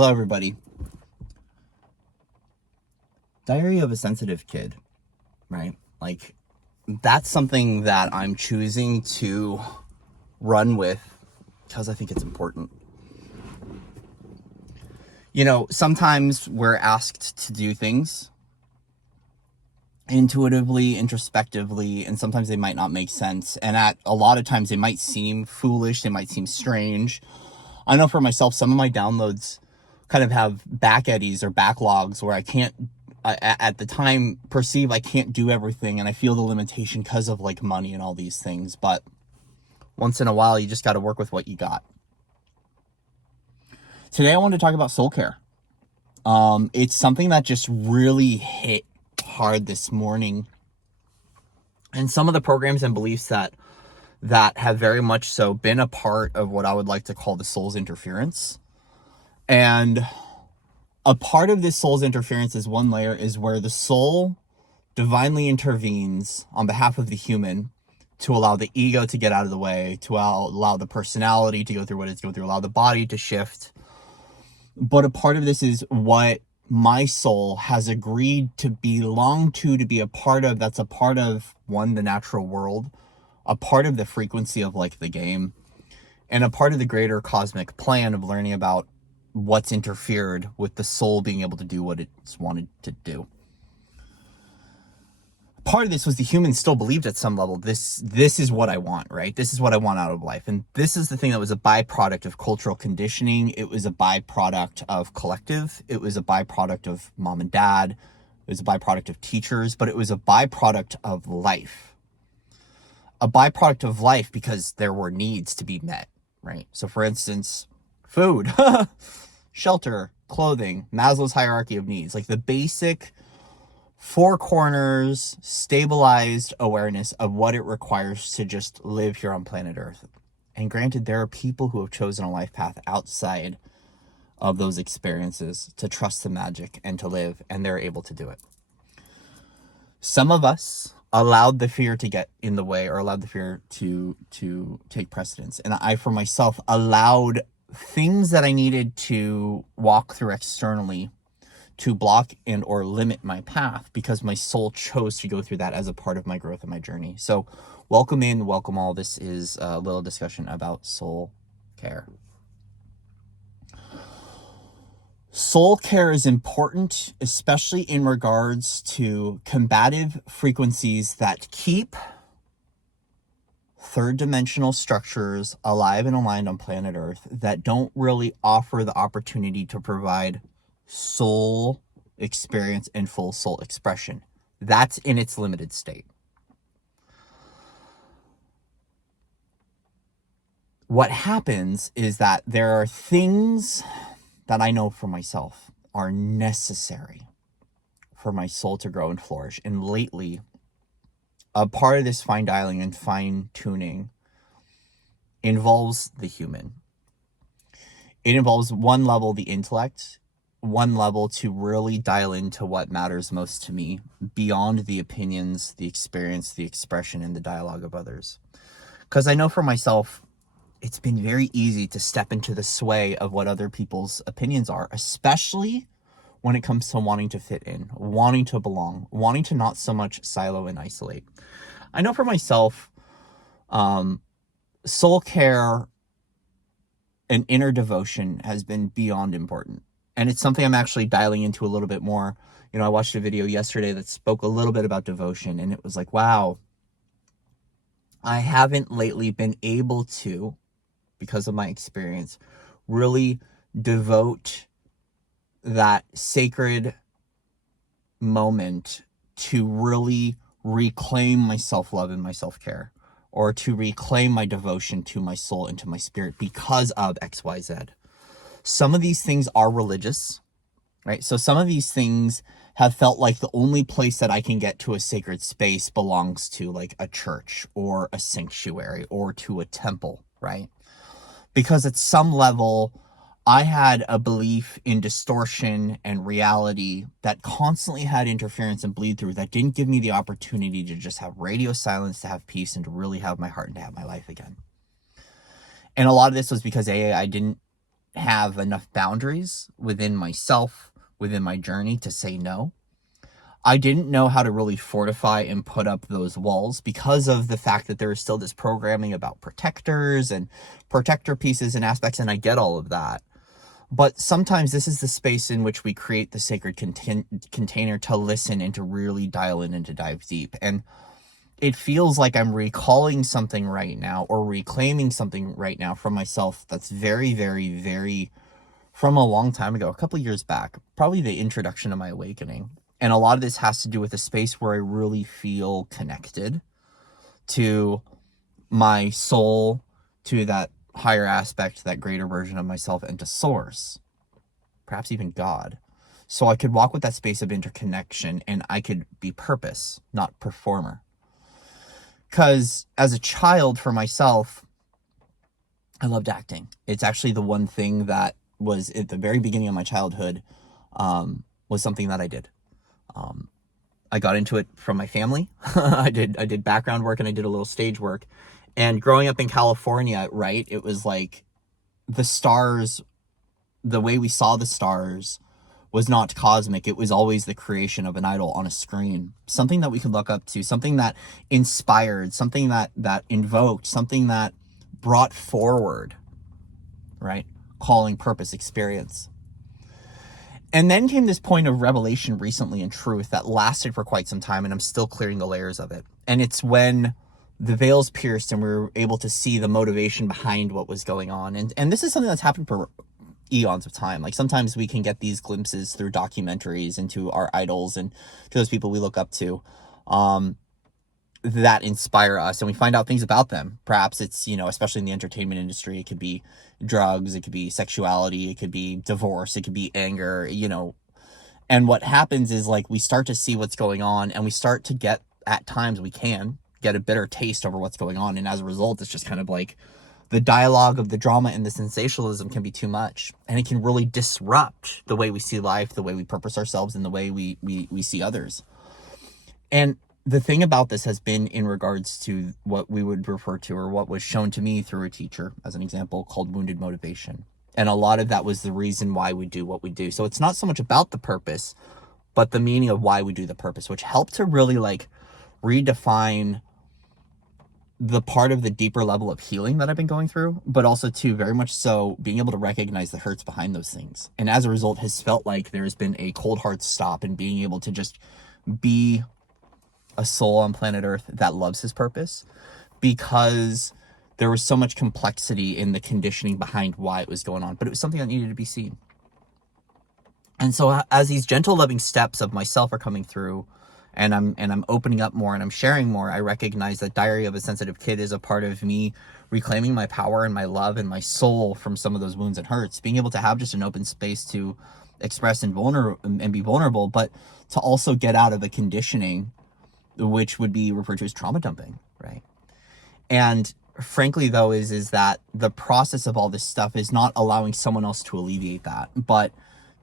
Hello, everybody. Diary of a Sensitive Kid, right? Like, that's something that I'm choosing to run with because I think it's important. You know, sometimes we're asked to do things intuitively, introspectively, and sometimes they might not make sense. And at a lot of times they might seem foolish, they might seem strange. I know for myself, some of my downloads kind of have back eddies or backlogs where I can't, at the time, perceive I can't do everything, and I feel the limitation because of like money and all these things. But once in a while, you just got to work with what you got. Today, I want to talk about SoulCare. It's something that just really hit hard this morning, and some of the programs and beliefs that have very much so been a part of what I would like to call the soul's interference. And a part of this soul's interference is one layer is where the soul divinely intervenes on behalf of the human to allow the ego to get out of the way, to allow the personality to go through what it's going through, allow the body to shift. But a part of this is what my soul has agreed to belong to be a part of. That's a part of, one, the natural world, a part of the frequency of like the game, and a part of the greater cosmic plan of learning about what's interfered with the soul being able to do what it's wanted to do. Part of this was the humans still believed at some level, this is what I want, right? This is what I want out of life. And this is the thing that was a byproduct of cultural conditioning. It was a byproduct of collective. It was a byproduct of mom and dad. It was a byproduct of teachers, but it was a byproduct of life. A byproduct of life because there were needs to be met, right? So for instance, food, shelter, clothing, Maslow's hierarchy of needs, like the basic four corners, stabilized awareness of what it requires to just live here on planet Earth. And granted, there are people who have chosen a life path outside of those experiences to trust the magic and to live, and they're able to do it. Some of us allowed the fear to get in the way, or allowed the fear to take precedence. And I, for myself, allowed things that I needed to walk through externally to block and or limit my path because my soul chose to go through that as a part of my growth and my journey. So welcome in, welcome all. This is a little discussion about soul care. Soul care is important, especially in regards to combative frequencies that keep third dimensional structures alive and aligned on planet Earth that don't really offer the opportunity to provide soul experience and full soul expression. That's in its limited state. What happens is that there are things that I know for myself are necessary for my soul to grow and flourish. And lately, a part of this fine dialing and fine tuning involves the human. It involves one level, the intellect, one level to really dial into what matters most to me beyond the opinions, the experience, the expression, and the dialogue of others. Because I know for myself, it's been very easy to step into the sway of what other people's opinions are, especially when it comes to wanting to fit in, wanting to belong, wanting to not so much silo and isolate. I know for myself, soul care and inner devotion has been beyond important. And it's something I'm actually dialing into a little bit more. You know, I watched a video yesterday that spoke a little bit about devotion, and it was like, wow, I haven't lately been able to, because of my experience, really devote that sacred moment to really reclaim my self-love and my self-care, or to reclaim my devotion to my soul and to my spirit because of XYZ. Some of these things are religious, right? So some of these things have felt like the only place that I can get to a sacred space belongs to like a church or a sanctuary or to a temple, right? Because at some level, I had a belief in distortion and reality that constantly had interference and bleed through that didn't give me the opportunity to just have radio silence, to have peace, and to really have my heart and to have my life again. And a lot of this was because I didn't have enough boundaries within myself, within my journey to say no. I didn't know how to really fortify and put up those walls because of the fact that there is still this programming about protectors and protector pieces and aspects, and I get all of that. But sometimes this is the space in which we create the sacred container to listen and to really dial in and to dive deep. And it feels like I'm recalling something right now, or reclaiming something right now from myself that's very, very, very from a long time ago, a couple of years back, probably the introduction of my awakening. And a lot of this has to do with a space where I really feel connected to my soul, to that higher aspect, that greater version of myself, and to source, perhaps even God. So I could walk with that space of interconnection, and I could be purpose, not performer. Because as a child, for myself, I loved acting. It's actually the one thing that was at the very beginning of my childhood, was something that I did. I got into it from my family. I did background work, and I did a little stage work. And growing up in California, right, it was like the stars, the way we saw the stars was not cosmic. It was always the creation of an idol on a screen, something that we could look up to, something that inspired, something that invoked, something that brought forward, right? Calling, purpose, experience. And then came this point of revelation recently in truth that lasted for quite some time, and I'm still clearing the layers of it. And it's when the veils pierced and we were able to see the motivation behind what was going on. And this is something that's happened for eons of time. Like sometimes we can get these glimpses through documentaries into our idols and to those people we look up to, that inspire us, and we find out things about them. Perhaps it's, especially in the entertainment industry, it could be drugs, it could be sexuality, it could be divorce, it could be anger, and what happens is like we start to see what's going on, and we start to get, at times we can get a bitter taste over what's going on, and as a result it's just kind of like the dialogue of the drama and the sensationalism can be too much, and it can really disrupt the way we see life, the way we purpose ourselves, and the way we see others. And the thing about this has been in regards to what we would refer to, or what was shown to me through a teacher, as an example, called wounded motivation. And a lot of that was the reason why we do what we do. So it's not so much about the purpose, but the meaning of why we do the purpose, which helped to really like redefine the part of the deeper level of healing that I've been going through, but also too, very much so, being able to recognize the hurts behind those things. And as a result, has felt like there's been a cold hard stop in being able to just be a soul on planet Earth that loves his purpose, because there was so much complexity in the conditioning behind why it was going on, but it was something that needed to be seen. And so as these gentle, loving steps of myself are coming through, and I'm opening up more and I'm sharing more, I recognize that Diary of a Sensitive Kid is a part of me reclaiming my power and my love and my soul from some of those wounds and hurts, being able to have just an open space to express and be vulnerable, but to also get out of the conditioning, which would be referred to as trauma dumping, right? And frankly, though, is that the process of all this stuff is not allowing someone else to alleviate that, but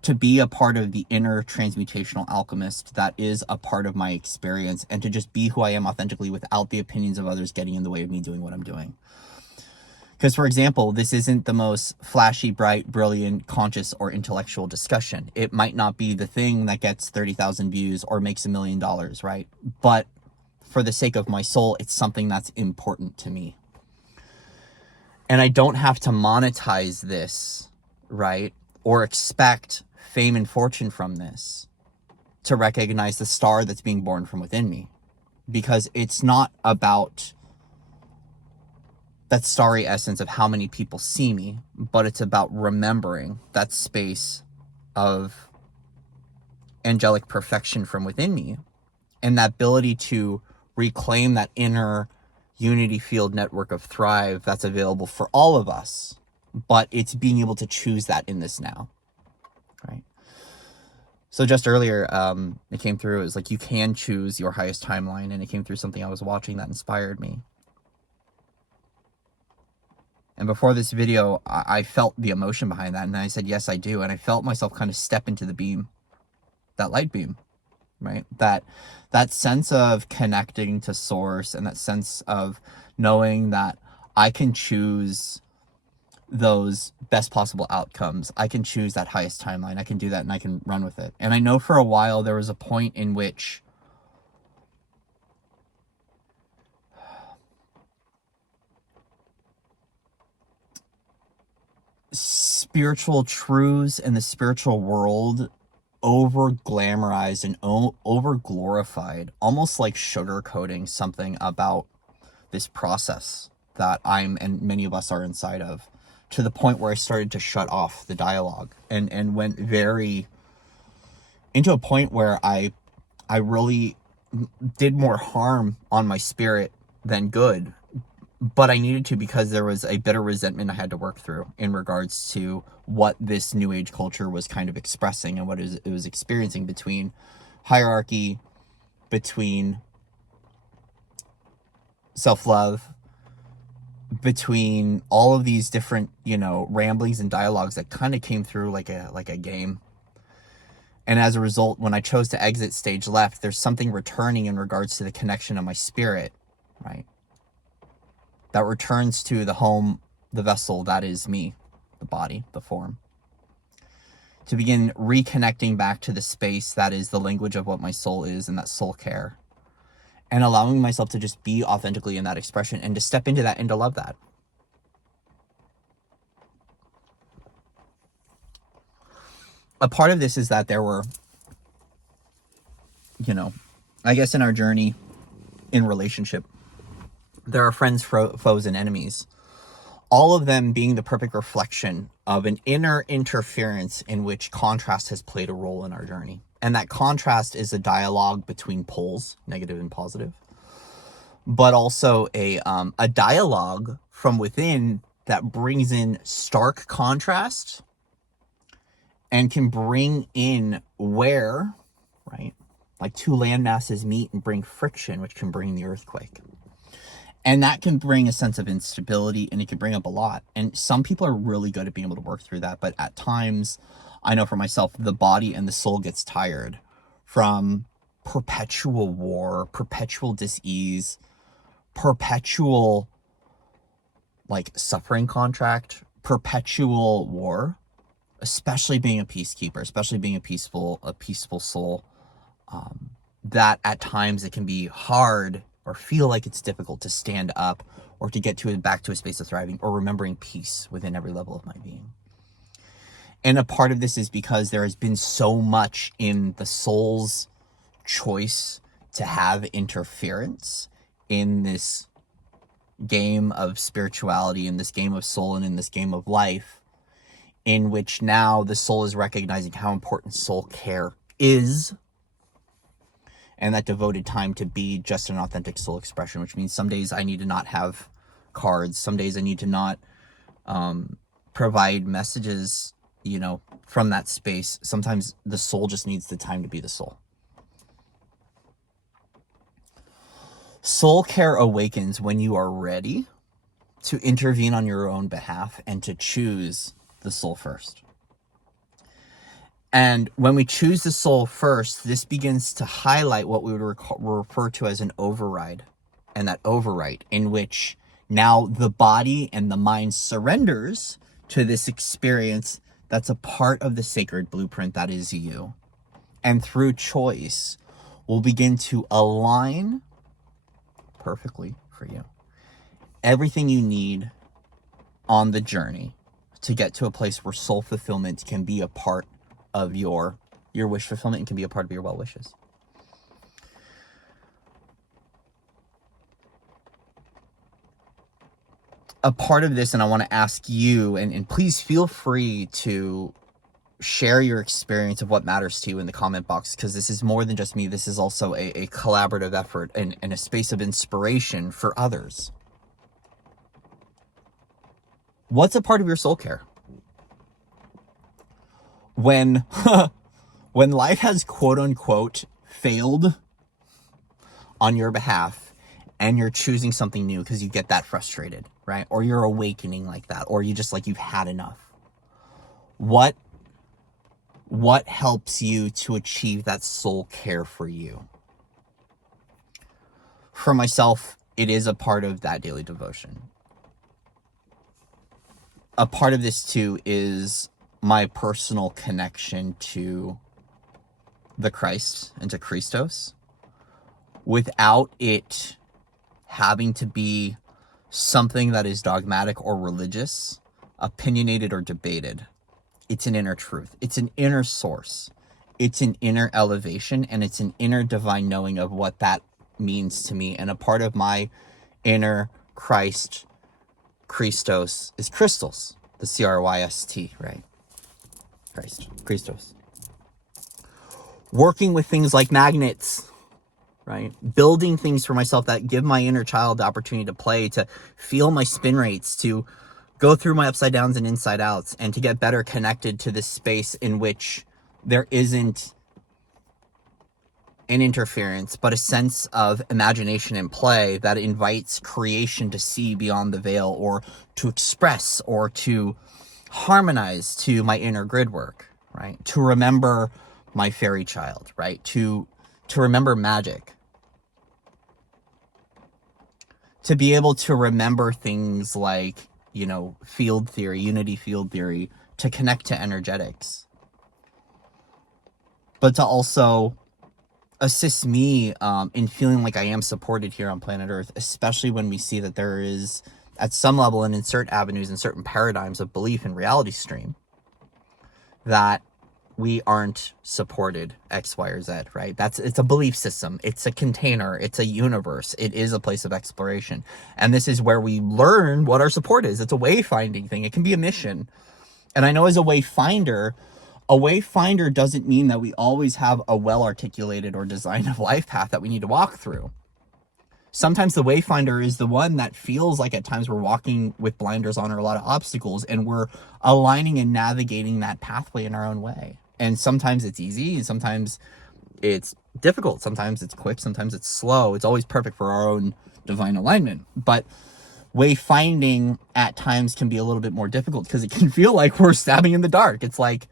to be a part of the inner transmutational alchemist that is a part of my experience, and to just be who I am authentically without the opinions of others getting in the way of me doing what I'm doing. Because, for example, this isn't the most flashy, bright, brilliant, conscious, or intellectual discussion. It might not be the thing that gets 30,000 views or makes $1 million, right? But for the sake of my soul, it's something that's important to me. And I don't have to monetize this, right? Or expect fame and fortune from this to recognize the star that's being born from within me. Because it's not about that starry essence of how many people see me, but it's about remembering that space of angelic perfection from within me, and that ability to reclaim that inner unity field network of thrive that's available for all of us, but it's being able to choose that in this now, right? So just earlier, it came through, it was like, you can choose your highest timeline, and it came through something I was watching that inspired me. And before this video, I felt the emotion behind that, and I said, yes, I do. And I felt myself kind of step into the beam, that light beam, right? That sense of connecting to source, and that sense of knowing that I can choose those best possible outcomes. I can choose that highest timeline. I can do that and I can run with it. And I know for a while there was a point in which spiritual truths and the spiritual world over glamorized and over glorified, almost like sugarcoating something about this process that I'm and many of us are inside of, to the point where I started to shut off the dialogue and went very into a point where I really did more harm on my spirit than good. But I needed to, because there was a bitter resentment I had to work through in regards to what this new age culture was kind of expressing and what it was experiencing, between hierarchy, between self-love, between all of these different, ramblings and dialogues that kind of came through like a game. And as a result, when I chose to exit stage left, there's something returning in regards to the connection of my spirit, right? That returns to the home, the vessel that is me, the body, the form. To begin reconnecting back to the space that is the language of what my soul is, and that SoulCare. And allowing myself to just be authentically in that expression and to step into that and to love that. A part of this is that there were, I guess in our journey in relationship, there are friends, foes, and enemies. All of them being the perfect reflection of an inner interference in which contrast has played a role in our journey. And that contrast is a dialogue between poles, negative and positive, but also a dialogue from within that brings in stark contrast and can bring in where, right, like two land masses meet and bring friction, which can bring the earthquake. And that can bring a sense of instability, and it can bring up a lot. And some people are really good at being able to work through that. But at times, I know for myself, the body and the soul gets tired from perpetual war, perpetual dis-ease, perpetual suffering contract, perpetual war, especially being a peacekeeper, especially being a peaceful soul, that at times it can be hard or feel like it's difficult to stand up or to get back to a space of thriving or remembering peace within every level of my being. And a part of this is because there has been so much in the soul's choice to have interference in this game of spirituality, in this game of soul, and in this game of life, in which now the soul is recognizing how important SoulCare is, and that devoted time to be just an authentic soul expression, which means some days I need to not have cards. Some days I need to not provide messages, from that space. Sometimes the soul just needs the time to be the soul. SoulCare awakens when you are ready to intervene on your own behalf and to choose the soul first. And when we choose the soul first, this begins to highlight what we would refer to as an override. And that override in which now the body and the mind surrenders to this experience that's a part of the sacred blueprint that is you. And through choice, we'll begin to align perfectly for you everything you need on the journey to get to a place where soul fulfillment can be a part of your wish fulfillment and can be a part of your well wishes. A part of this, and I want to ask you, and please feel free to share your experience of what matters to you in the comment box, because this is more than just me. This is also a collaborative effort and a space of inspiration for others. What's a part of your SoulCare? When life has quote unquote failed on your behalf and you're choosing something new because you get that frustrated, right? Or you're awakening like that, or you just you've had enough. What helps you to achieve that SoulCare for you? For myself, it is a part of that daily devotion. a part of this too is my personal connection to the Christ and to Christos, without it having to be something that is dogmatic or religious, opinionated or debated. It's an inner truth. It's an inner source. It's an inner elevation, and it's an inner divine knowing of what that means to me. And a part of my inner Christ, Christos, is crystals. The Christ, right? Christ, Christos. Working with things like magnets, right? Building things for myself that give my inner child the opportunity to play, to feel my spin rates, to go through my upside downs and inside outs, and to get better connected to this space in which there isn't an interference, but a sense of imagination and play that invites creation to see beyond the veil, or to express, or to harmonize to my inner grid work, right? To remember my fairy child, right? To remember magic. To be able to remember things like, field theory, unity field theory, to connect to energetics. But to also assist me in feeling like I am supported here on planet Earth, especially when we see that there is, at some level, and in certain avenues and certain paradigms of belief and reality stream, that we aren't supported X, Y, or Z, right? It's a belief system. It's a container. It's a universe. It is a place of exploration. And this is where we learn what our support is. It's a wayfinding thing. It can be a mission. And I know as a wayfinder doesn't mean that we always have a well-articulated or designed life path that we need to walk through. Sometimes the wayfinder is the one that feels like at times we're walking with blinders on, or a lot of obstacles, and we're aligning and navigating that pathway in our own way. And sometimes it's easy, and sometimes it's difficult. Sometimes it's quick, sometimes it's slow. It's always perfect for our own divine alignment. But wayfinding at times can be a little bit more difficult, because it can feel like we're stabbing in the dark. It's like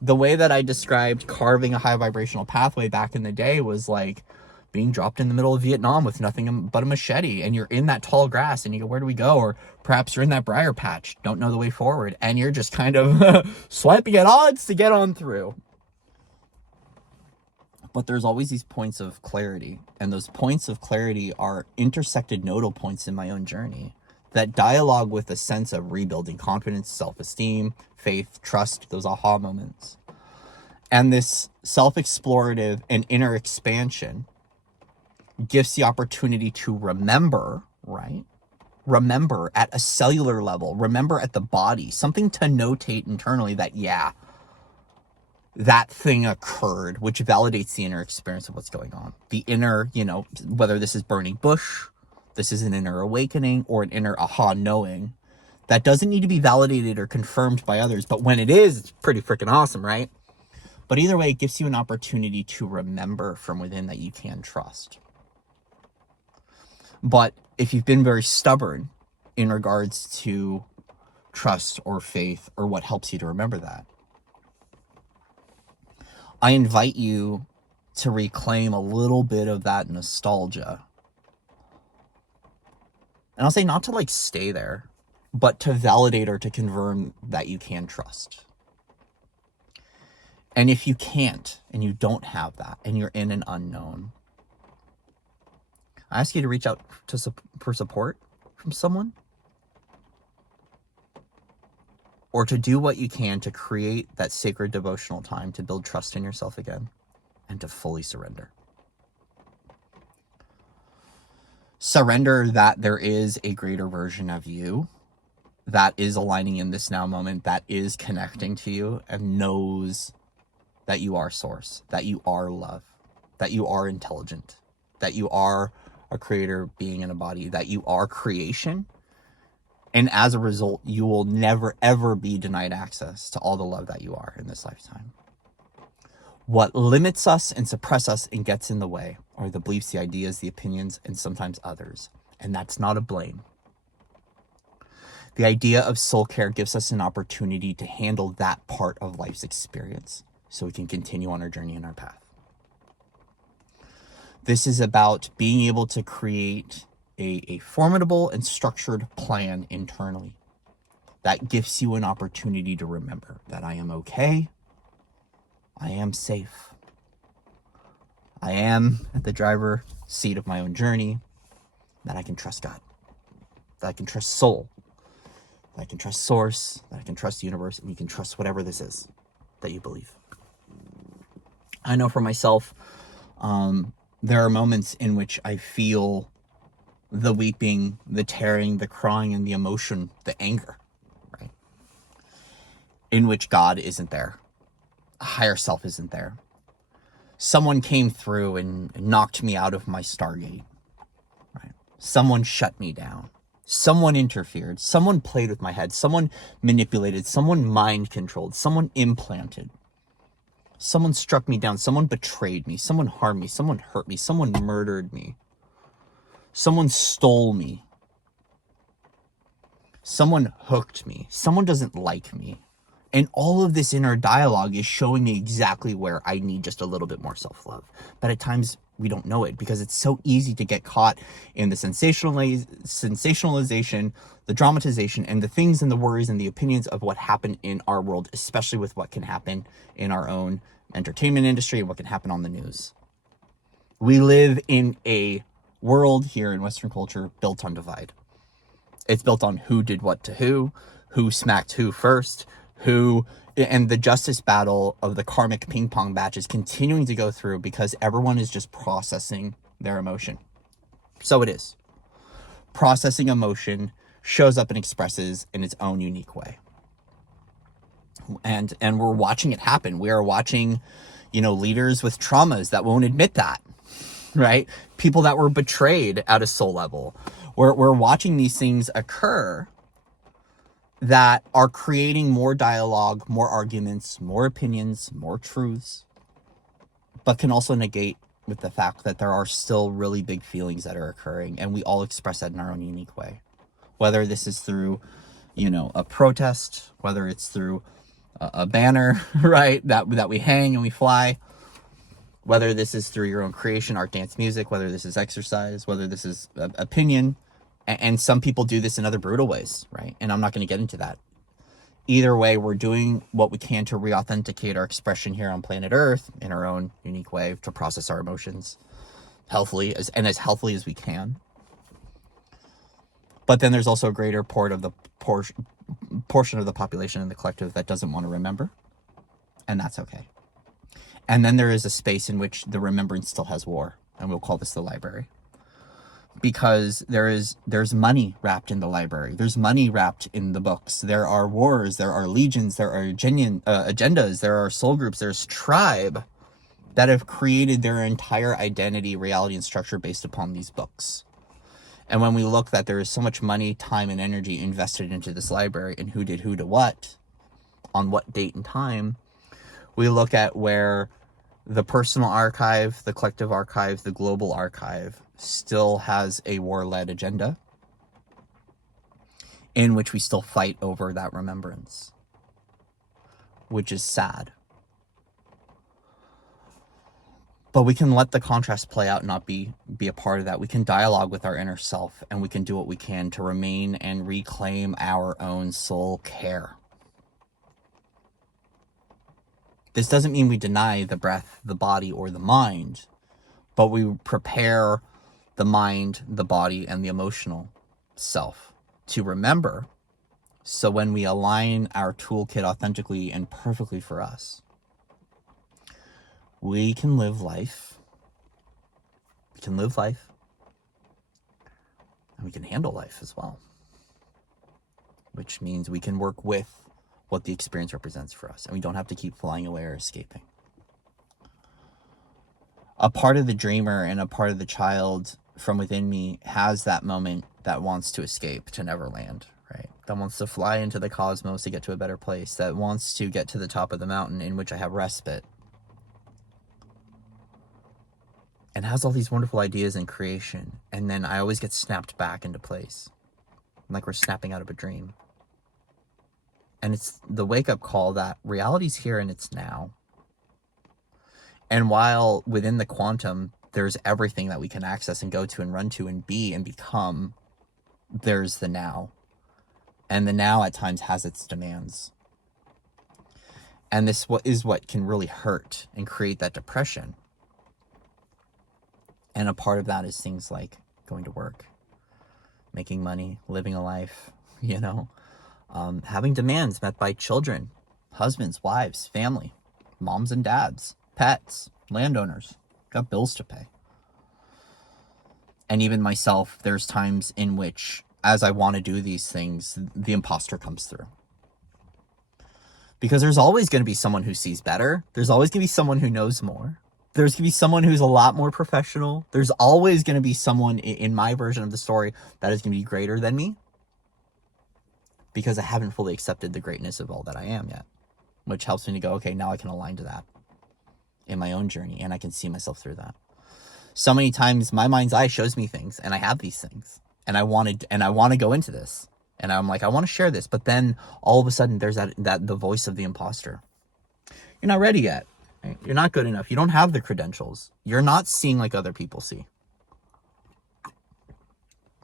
the way that I described carving a high vibrational pathway back in the day was like being dropped in the middle of Vietnam with nothing but a machete, and you're in that tall grass and you go, where do we go? Or perhaps you're in that briar patch, don't know the way forward, and you're just kind of swiping at odds to get on through. But there's always these points of clarity, and those points of clarity are intersected nodal points in my own journey that dialogue with a sense of rebuilding confidence, self-esteem, faith, trust, those aha moments. And this self-explorative and inner expansion gives the opportunity to remember, right? Remember at a cellular level, remember at the body, something to notate internally that, yeah, that thing occurred, which validates the inner experience of what's going on. The inner, whether this is burning bush, this is an inner awakening, or an inner aha knowing that doesn't need to be validated or confirmed by others. But when it is, it's pretty freaking awesome, right? But either way, it gives you an opportunity to remember from within that you can trust. But if you've been very stubborn in regards to trust or faith or what helps you to remember that, I invite you to reclaim a little bit of that nostalgia. And I'll say not to stay there, but to validate or to confirm that you can trust. And if you can't, and you don't have that, and you're in an unknown, I ask you to reach out for support from someone, or to do what you can to create that sacred devotional time to build trust in yourself again and to fully surrender. Surrender that there is a greater version of you that is aligning in this now moment, that is connecting to you and knows that you are source, that you are love, that you are intelligent, that you are a creator being in a body, that you are creation. And as a result, you will never, ever be denied access to all the love that you are in this lifetime. What limits us and suppresses us and gets in the way are the beliefs, the ideas, the opinions, and sometimes others. And that's not a blame. The idea of SoulCare gives us an opportunity to handle that part of life's experience so we can continue on our journey and our path. This is about being able to create a formidable and structured plan internally that gives you an opportunity to remember that I am okay. I am safe. I am at the driver's seat of my own journey, that I can trust God, that I can trust soul, that I can trust source, that I can trust the universe, and you can trust whatever this is that you believe. I know for myself, there are moments in which I feel the weeping, the tearing, the crying, and the emotion, the anger, right? In which God isn't there. A higher self isn't there. Someone came through and knocked me out of my Stargate, right? Someone shut me down. Someone interfered. Someone played with my head. Someone manipulated. Someone mind controlled. Someone implanted. Someone struck me down. Someone betrayed me. Someone harmed me. Someone hurt me. Someone murdered me. Someone stole me. Someone hooked me. Someone doesn't like me. And all of this inner dialogue is showing me exactly where I need just a little bit more self-love. But at times we don't know it because it's so easy to get caught in the sensationalization, the dramatization, and the things and the worries and the opinions of what happened in our world, especially with what can happen in our own entertainment industry and what can happen on the news. We live in a world here in Western culture built on divide. It's built on who did what to who smacked who first, and the justice battle of the karmic ping pong match is continuing to go through because everyone is just processing their emotion. So it is. Processing emotion shows up and expresses in its own unique way. And we're watching it happen. We are watching, leaders with traumas that won't admit that, right? People that were betrayed at a soul level. We're watching these things occur that are creating more dialogue, more arguments, more opinions, more truths, but can also negate with the fact that there are still really big feelings that are occurring, and we all express that in our own unique way. Whether this is through, a protest, whether it's through a banner, right, that we hang and we fly, whether this is through your own creation, art, dance, music, whether this is exercise, whether this is opinion. And some people do this in other brutal ways, right? And I'm not going to get into that. Either way, we're doing what we can to re-authenticate our expression here on planet Earth in our own unique way to process our emotions healthily as healthily as we can. But then there's also a greater portion of the population in the collective that doesn't want to remember, and that's okay. And then there is a space in which the remembrance still has war, and we'll call this the library. Because there's money wrapped in the library. There's money wrapped in the books. There are wars, there are legions, there are genuine agendas, there are soul groups, there's tribe that have created their entire identity, reality, and structure based upon these books. And when we look that there is so much money, time, and energy invested into this library and who did who to what, on what date and time, we look at where the personal archive, the collective archive, the global archive still has a war-led agenda in which we still fight over that remembrance, which is sad. But we can let the contrast play out and not be a part of that. We can dialogue with our inner self, and we can do what we can to remain and reclaim our own soul care. This doesn't mean we deny the breath, the body, or the mind, but we prepare the mind, the body, and the emotional self to remember. So when we align our toolkit authentically and perfectly for us, we can live life. We can live life. And we can handle life as well. Which means we can work with what the experience represents for us. And we don't have to keep flying away or escaping. A part of the dreamer and a part of the child from within me has that moment that wants to escape to Neverland, right? That wants to fly into the cosmos to get to a better place. That wants to get to the top of the mountain in which I have respite. And has all these wonderful ideas and creation. And then I always get snapped back into place. Like we're snapping out of a dream. And it's the wake-up call that reality's here and it's now. And while within the quantum, there's everything that we can access and go to and run to and be and become, there's the now. And the now at times has its demands. And this is what can really hurt and create that depression. And a part of that is things like going to work, making money, living a life, having demands met by children, husbands, wives, family, moms and dads, pets, landowners, got bills to pay. And even myself, there's times in which, as I want to do these things, the imposter comes through. Because there's always going to be someone who sees better. There's always going to be someone who knows more. There's going to be someone who's a lot more professional. There's always going to be someone in my version of the story that is going to be greater than me. Because I haven't fully accepted the greatness of all that I am yet. Which helps me to go, okay, now I can align to that in my own journey. And I can see myself through that. So many times my mind's eye shows me things, and I have these things. And I want to go into this. And I'm like, I want to share this. But then all of a sudden there's that the voice of the imposter. You're not ready yet. Right? You're not good enough. You don't have the credentials. You're not seeing like other people see.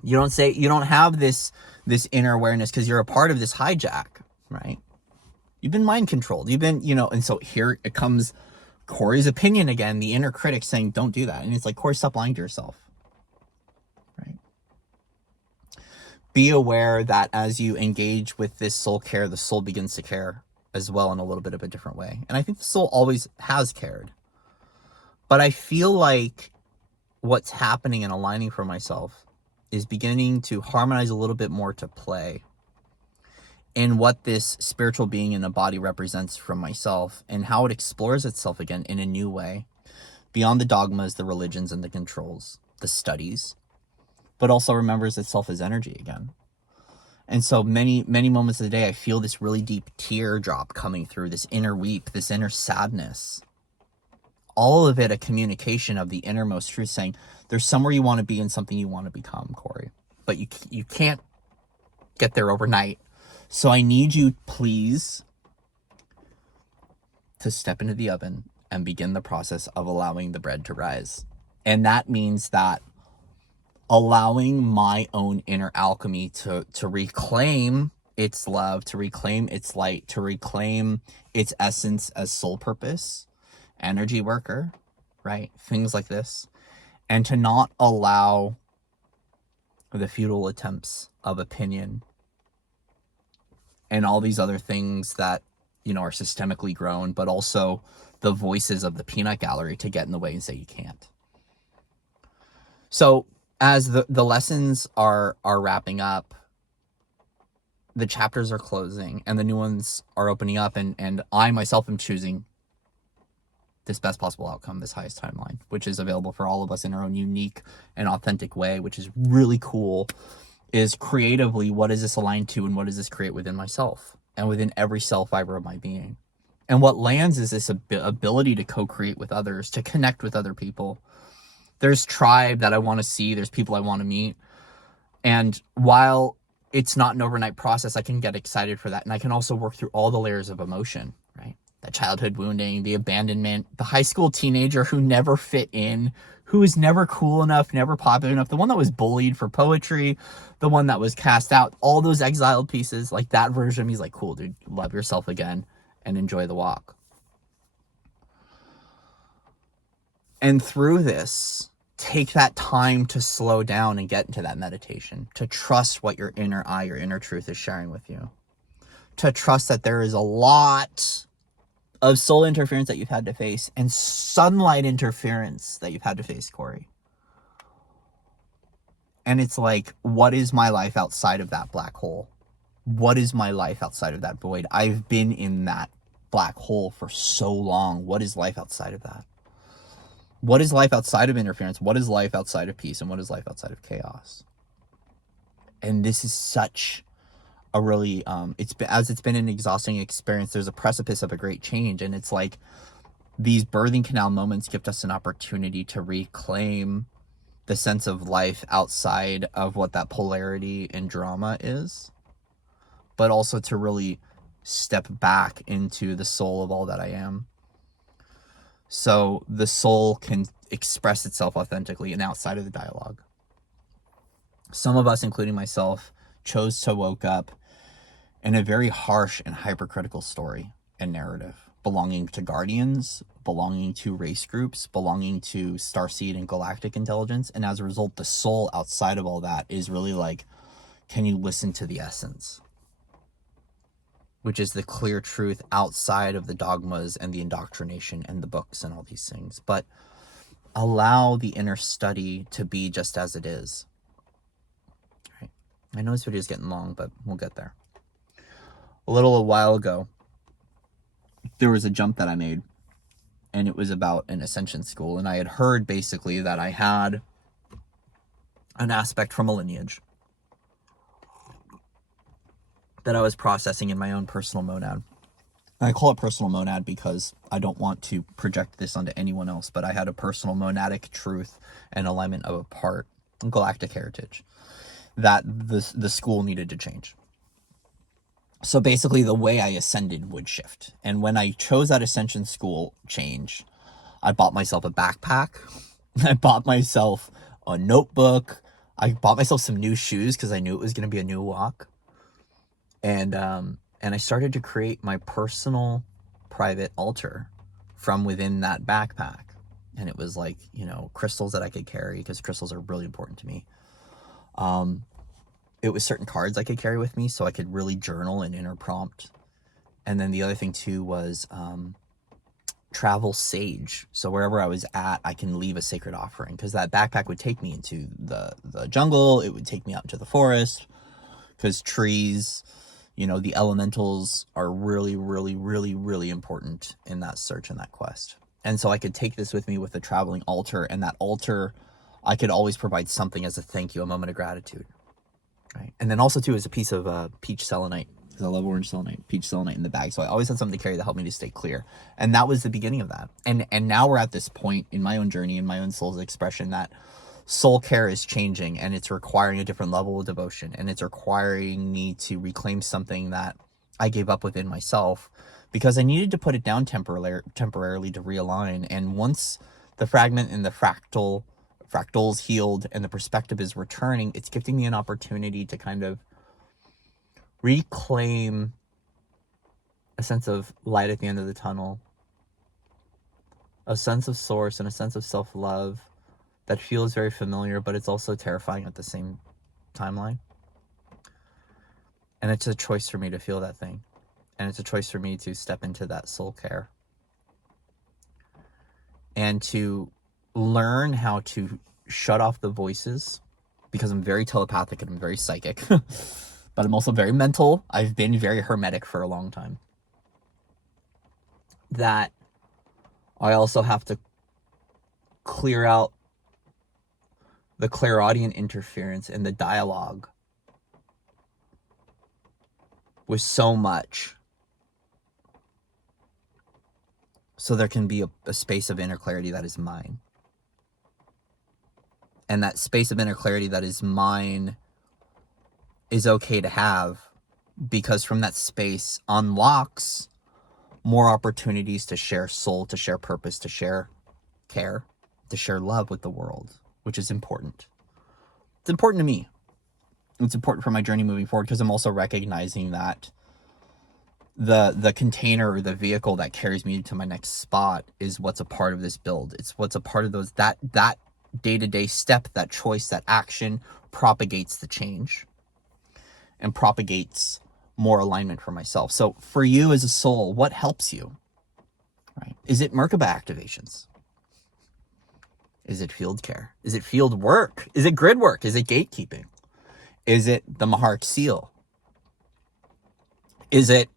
You don't have this inner awareness because you're a part of this hijack, right? You've been mind controlled. You've been, and so here it comes Corey's opinion again, the inner critic saying, don't do that. And it's like, Corey, stop lying to yourself. Be aware that as you engage with this soul care, the soul begins to care as well in a little bit of a different way. And I think the soul always has cared. But I feel like what's happening and aligning for myself is beginning to harmonize a little bit more to play in what this spiritual being in a body represents from myself and how it explores itself again in a new way, beyond the dogmas, the religions, and the controls, the studies, but also remembers itself as energy again. And so many, many moments of the day, I feel this really deep teardrop coming through, this inner weep, this inner sadness. All of it a communication of the innermost truth saying, there's somewhere you want to be and something you want to become, Corey. But you can't get there overnight. So I need you, please, to step into the oven and begin the process of allowing the bread to rise. And that means that allowing my own inner alchemy to reclaim its love, to reclaim its light, to reclaim its essence as soul purpose, energy worker, right? Things like this. And to not allow the futile attempts of opinion and all these other things that, are systemically grown, but also the voices of the peanut gallery to get in the way and say you can't. So as the lessons are wrapping up, the chapters are closing and the new ones are opening up, and I myself am choosing this best possible outcome, this highest timeline, which is available for all of us in our own unique and authentic way, which is really cool, is creatively, what is this aligned to and what does this create within myself and within every cell fiber of my being? And what lands is this ability to co-create with others, to connect with other people. There's tribe that I want to see. There's people I want to meet. And while it's not an overnight process, I can get excited for that. And I can also work through all the layers of emotion, right? The childhood wounding, the abandonment, the high school teenager who never fit in, who was never cool enough, never popular enough, the one that was bullied for poetry, the one that was cast out, all those exiled pieces, like that version of me is like, cool, dude, love yourself again and enjoy the walk. And through this, take that time to slow down and get into that meditation, to trust what your inner eye, your inner truth is sharing with you, to trust that there is a lot of soul interference that you've had to face and sunlight interference that you've had to face, Corey. And it's like, what is my life outside of that black hole? What is my life outside of that void? I've been in that black hole for so long. What is life outside of that? What is life outside of interference? What is life outside of peace? And what is life outside of chaos? And this is such a really, it's been an exhausting experience. There's a precipice of a great change. And it's like these birthing canal moments give us an opportunity to reclaim the sense of life outside of what that polarity and drama is, but also to really step back into the soul of all that I am. So the soul can express itself authentically and outside of the dialogue. Some of us, including myself, chose to wake up in a very harsh and hypercritical story and narrative, belonging to guardians, belonging to race groups, belonging to starseed and galactic intelligence. And as a result, the soul outside of all that is really like, can you listen to the essence? Which is the clear truth outside of the dogmas and the indoctrination and the books and all these things. But allow the inner study to be just as it is. Right? I know this video is getting long, but we'll get there. A while ago, there was a jump that I made, and it was about an ascension school. And I had heard basically that I had an aspect from a lineage that I was processing in my own personal monad. And I call it personal monad because I don't want to project this onto anyone else, but I had a personal monadic truth and alignment of a part, galactic heritage, that the school needed to change. So basically the way I ascended would shift. And when I chose that ascension school change, I bought myself a backpack. I bought myself a notebook. I bought myself some new shoes because I knew it was going to be a new walk. And I started to create my personal private altar from within that backpack. And it was like, crystals that I could carry because crystals are really important to me. It was certain cards I could carry with me so I could really journal and inner prompt. And then the other thing too was travel sage. So wherever I was at, I can leave a sacred offering because that backpack would take me into the jungle. It would take me out into the forest because trees, the elementals are really, really, really, really important in that search and that quest. And so I could take this with me with a traveling altar, and that altar, I could always provide something as a thank you, a moment of gratitude. Right. And then also too is a piece of peach selenite, because I love orange selenite, peach selenite in the bag. So I always had something to carry that helped me to stay clear. And that was the beginning of that. And now we're at this point in my own journey, in my own soul's expression, that SoulCare is changing, and it's requiring a different level of devotion, and it's requiring me to reclaim something that I gave up within myself because I needed to put it down temporarily to realign. And once the fragment and the fractals healed and the perspective is returning, it's giving me an opportunity to kind of reclaim a sense of light at the end of the tunnel, a sense of source and a sense of self-love that feels very familiar, but it's also terrifying at the same timeline. And it's a choice for me to feel that thing. And it's a choice for me to step into that soul care and to learn how to shut off the voices, because I'm very telepathic and I'm very psychic, but I'm also very mental. I've been very hermetic for a long time. That I also have to clear out the clairaudient interference and the dialogue with so much, so there can be a space of inner clarity that is mine. And that space of inner clarity that is mine is okay to have, because from that space unlocks more opportunities to share soul, to share purpose, to share care, to share love with the world, which is important. It's important to me. It's important for my journey moving forward, because I'm also recognizing that the container or the vehicle that carries me to my next spot is what's a part of this build. It's what's a part of those, that day-to-day step, that choice, that action propagates the change and propagates more alignment for myself. So for you as a soul, what helps you? Right? Is it Merkaba activations? Is it field care? Is it field work? Is it grid work? Is it gatekeeping? Is it the Maharic seal? Is it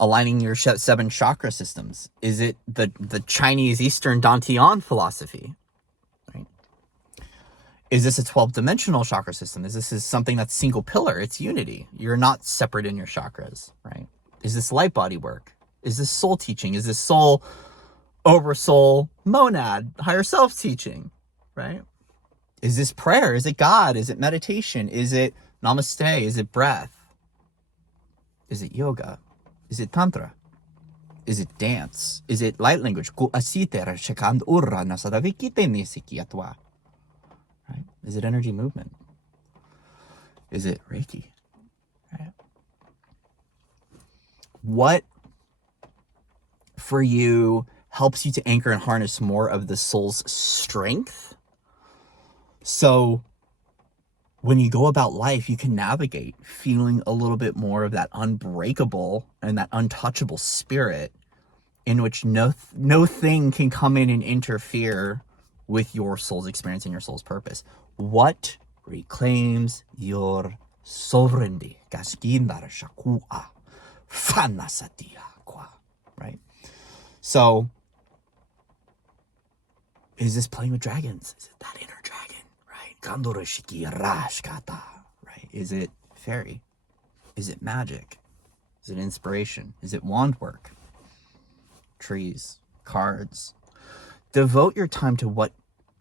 aligning your 7 chakra systems? Is it the Chinese Eastern Dantian philosophy? Right? Is this a 12-dimensional chakra system? Is this something that's single pillar? It's unity. You're not separate in your chakras, right? Is this light body work? Is this soul teaching? Is this soul over soul monad, higher self teaching, right? Is this prayer? Is it God? Is it meditation? Is it namaste? Is it breath? Is it yoga? Is it tantra? Is it dance? Is it light language? Right? Is it energy movement? Is it Reiki? Right? What for you helps you to anchor and harness more of the soul's strength? So when you go about life, you can navigate feeling a little bit more of that unbreakable and that untouchable spirit in which no thing can come in and interfere with your soul's experience and your soul's purpose. What reclaims your sovereignty? Right? So, is this playing with dragons? Is it that inner dragon? Right? Is it fairy? Is it magic? Is it inspiration? Is it wand work? Trees, cards. Devote your time to what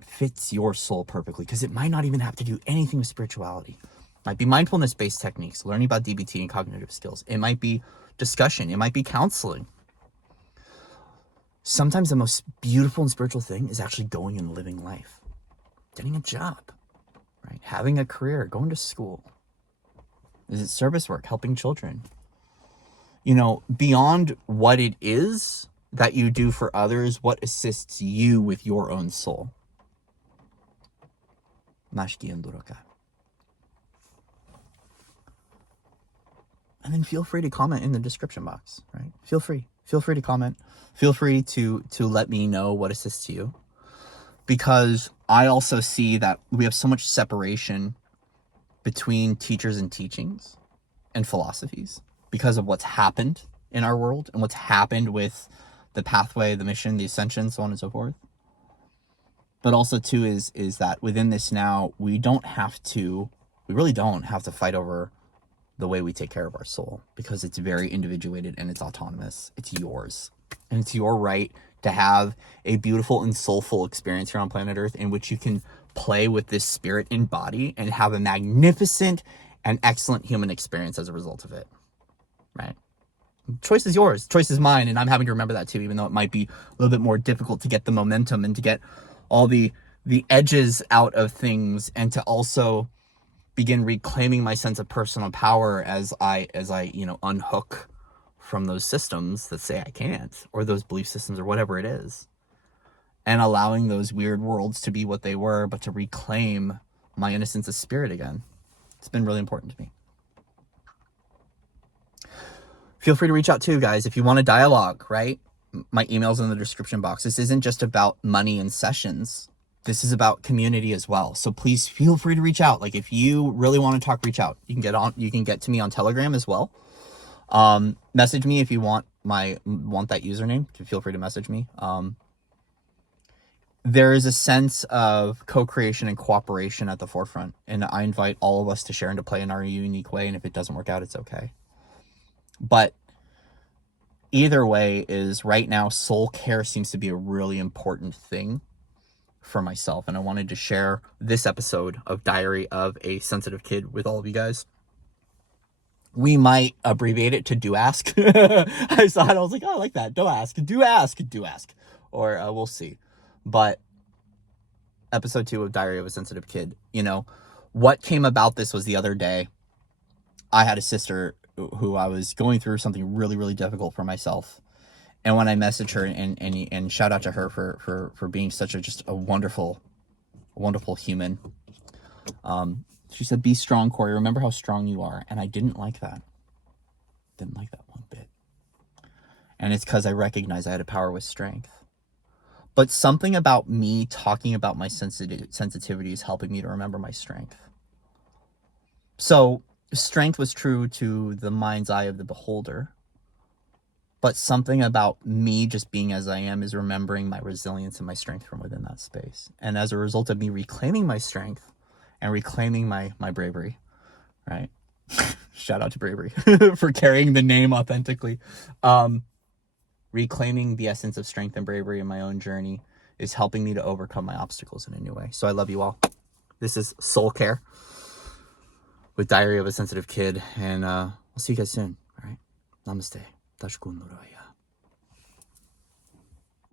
fits your soul perfectly, because it might not even have to do anything with spirituality. It might be mindfulness-based techniques, learning about DBT and cognitive skills. It might be discussion. It might be counseling. Sometimes the most beautiful and spiritual thing is actually going and living life. Getting a job, right? Having a career, going to school. Is it service work, helping children? Beyond what it is that you do for others, what assists you with your own soul? And then feel free to comment in the description box, right? Feel free to comment. Feel free to let me know what assists you. Because I also see that we have so much separation between teachers and teachings and philosophies because of what's happened in our world and what's happened with the pathway, the mission, the ascension, so on and so forth. But also too is that within this now, we really don't have to fight over the way we take care of our soul, because it's very individuated and it's autonomous. It's yours. And it's your right to have a beautiful and soulful experience here on planet Earth in which you can play with this spirit in body and have a magnificent and excellent human experience as a result of it, right? Choice is yours. Choice is mine. And I'm having to remember that too, even though it might be a little bit more difficult to get the momentum and to get all the edges out of things, and to also begin reclaiming my sense of personal power as I unhook from those systems that say I can't, or those belief systems, or whatever it is, and allowing those weird worlds to be what they were, but to reclaim my innocence of spirit again. It's been really important to me. Feel free to reach out too, guys, if you want a dialogue, right? My email's in the description box. This isn't just about money and sessions. This is about community as well. So please feel free to reach out. Like, if you really want to talk, reach out. You can get to me on Telegram as well. Message me if you want that username. Feel free to message me. There is a sense of co-creation and cooperation at the forefront, and I invite all of us to share and to play in our unique way. And if it doesn't work out, it's okay. But either way is, right now, soul care seems to be a really important thing for myself. And I wanted to share this episode of Diary of a Sensitive Kid with all of you guys. We might abbreviate it to DoASK. I saw it, I was like, oh, I like that. DoASK. Or we'll see. But episode 2 of Diary of a Sensitive Kid, what came about this was, the other day, I had a sister who I was going through something really, really difficult for myself. And when I messaged her, and shout out to her for being such a wonderful human. She said, be strong, Corey. Remember how strong you are. And I didn't like that. Didn't like that one bit. And it's because I recognized I had a power with strength. But something about me talking about my sensitivity is helping me to remember my strength. So strength was true to the mind's eye of the beholder. But something about me just being as I am is remembering my resilience and my strength from within that space. And as a result of me reclaiming my strength and reclaiming my bravery, right? Shout out to Bravery for carrying the name authentically. Reclaiming the essence of strength and bravery in my own journey is helping me to overcome my obstacles in a new way. So I love you all. This is SoulCare with Diary of a Sensitive Kid. And I'll see you guys soon. All right. Namaste. Tashkun Nuraya.